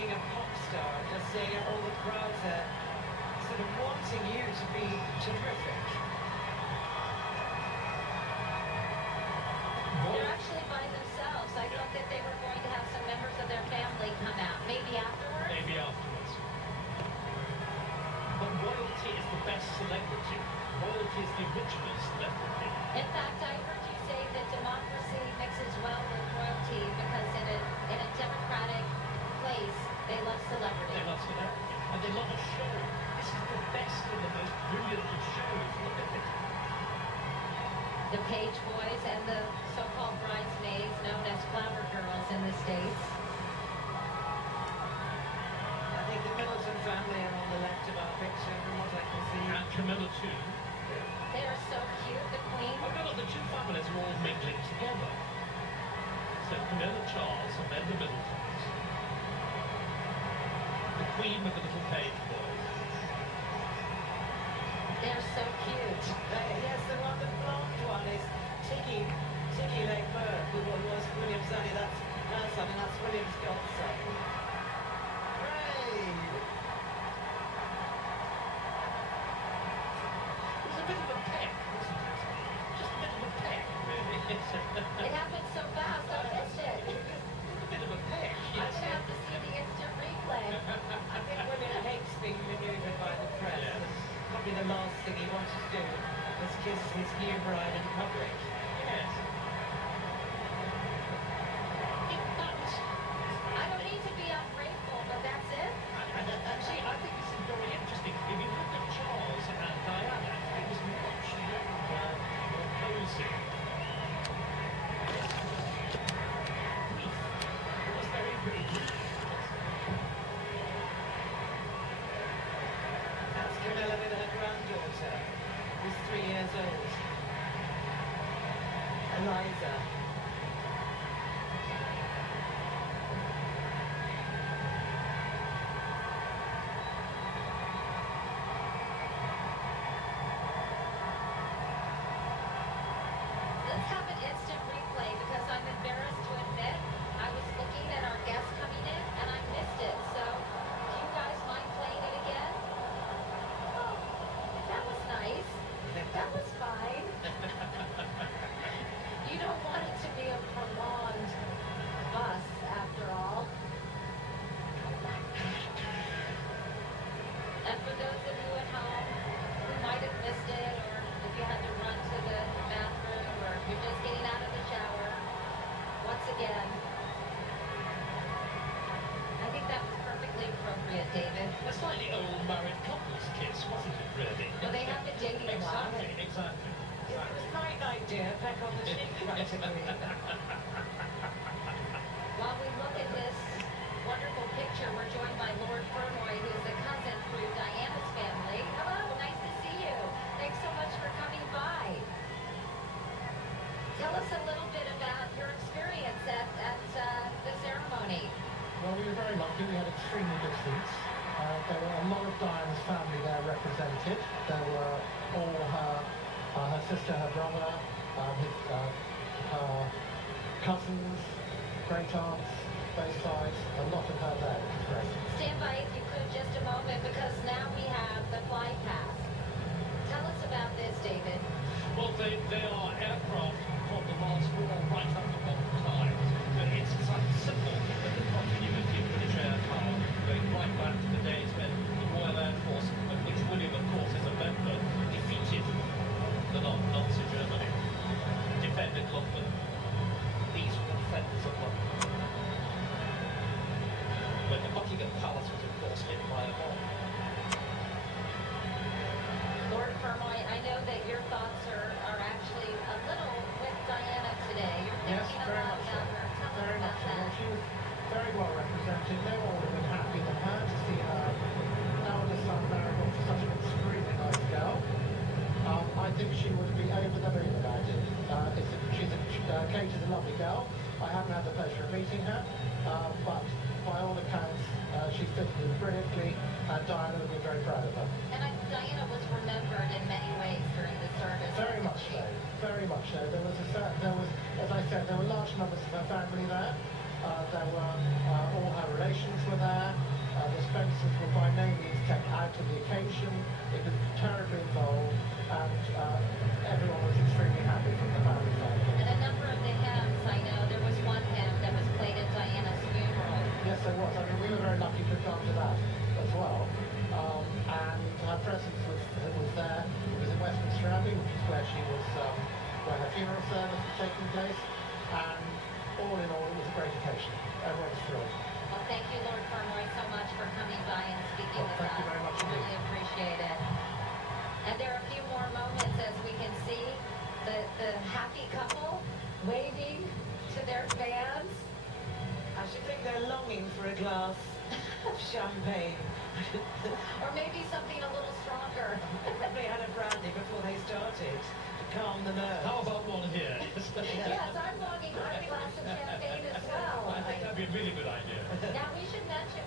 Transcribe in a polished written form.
being a pop star, just seeing all the crowds there, sort of wanting you to be terrific. They're actually by themselves. I thought that they were going to have some members of their family come out. Maybe afterwards? Maybe afterwards. But royalty is the best celebrity. Royalty is the original celebrity. In fact, I heard you say that democracy mixes well with royalty because in a democratic place, they love celebrity. They love celebrity. And they love a show. This is the best and the most brilliant of shows. Look at it. The Page Boys and the so-called bridesmaids known as flower girls in the States. I think the Middleton family are on the left of our picture, from what I can see. And Camilla too. They are so cute, the Queen. Oh no, the two families are all mingling together. So Camilla, Charles, and then the Middletons. The Queen with the little page boys. They're so cute. Yes, the one, the blonde one is Tiggy Lake Burke, who was William's sonny. That's her son, and that's William's godson. Hooray! It was a bit of a peck, wasn't it? Just a bit of a peck, really. It happened so fast, I missed it. A bit of a peck, I'm yes. going to have to see the instant replay. I think William hates being manoeuvred by the press. Yes. And probably the last thing he wanted to do was kiss his new bride in public. Yes. That was... I don't need to be ungrateful, but that's it. And see, I think this is very interesting. If you look at Charles and Diana, it was much younger, more cozy. It was very, very brief. That's Camilla with her granddaughter, who's 3 years old. Eliza. Let's have an instant replay because I'm embarrassed to admit I was looking at our guest coming in and I missed it. So, do you guys mind playing it again? Oh, that was nice. That was fine. You don't want it to be a prolonged bus, after all. And for those of you at home who might have missed it, or if you had to run to the bathroom, or if you're just getting out of the shower, once again, I think that was perfectly appropriate, David. A slightly old married couple's kiss, wasn't it, really? Well, they have been dating a while. Exactly. It was night-night, dear. Peck on the cheek, practically. While we look at this wonderful picture, we're joined by Lord Fermoy, who's a cousin through Diana's family. Hello, nice to see you. Thanks so much for coming by. Tell us a little bit about your experience at the ceremony. Well, we were very lucky. We had extremely good seats. There were a lot of Diana's family there represented. There were all her sister, her brother, her cousins, great aunts, both sides. A lot of her there. It was great. Stand by if you could just a moment, because now we have the fly pass. Tell us about this, David. Well, they are aircraft from the Last War right up to modern times. But it's quite simple, but the continuity of British aircraft going right back to the days when the Royal Air Force, of which William, of course, is a member, defeated the Nazi Germany, defended London. These were the defenders of London. When the Buckingham Palace was, of course, hit by a bomb. Lord Fermoy, I know that your thoughts are actually a little with Diana today. You're Yes, thinking a very lot much so. about her. Tell us Very about much so. that. Well, she was very well represented. No one would have been happy than her to see her eldest son married off to such an extremely nice girl. I think she would be over the moon about it. Kate is a lovely girl. I haven't had the pleasure of meeting her, but by all accounts, she fitted in brilliantly, and Diana would be very proud of her. And Diana was remembered in many ways during the service. Very wasn't much she? so. Very much so. There was, as I said, there were large numbers of her family there. There were all her relations were there. The Spencers were by no means kept out of the occasion. It was terribly involved, and everyone was extremely happy from the family side of And things. a number of the hymns, I know there was one hymn that was played at Diana's funeral. Yes, there was. I mean, we were very lucky to have gone to that as well. And her presence was there. It was in Westminster Abbey, which is where she was, where her funeral service was taking place. And all in all, it was a great occasion. Everyone was thrilled. Well, thank you, Lord Farnroy, so much for coming by and speaking Well, with thank us. you very much We indeed. really appreciate it. And there are a few more moments as we can see the happy couple waving to their fans. I should think they're longing for a glass of champagne. Or maybe something a little stronger. Probably had a brandy before they started to calm the nerves. How about one here? Yes, I'm longing for a glass of champagne as well. I think that'd be a really good idea. Now, we should mention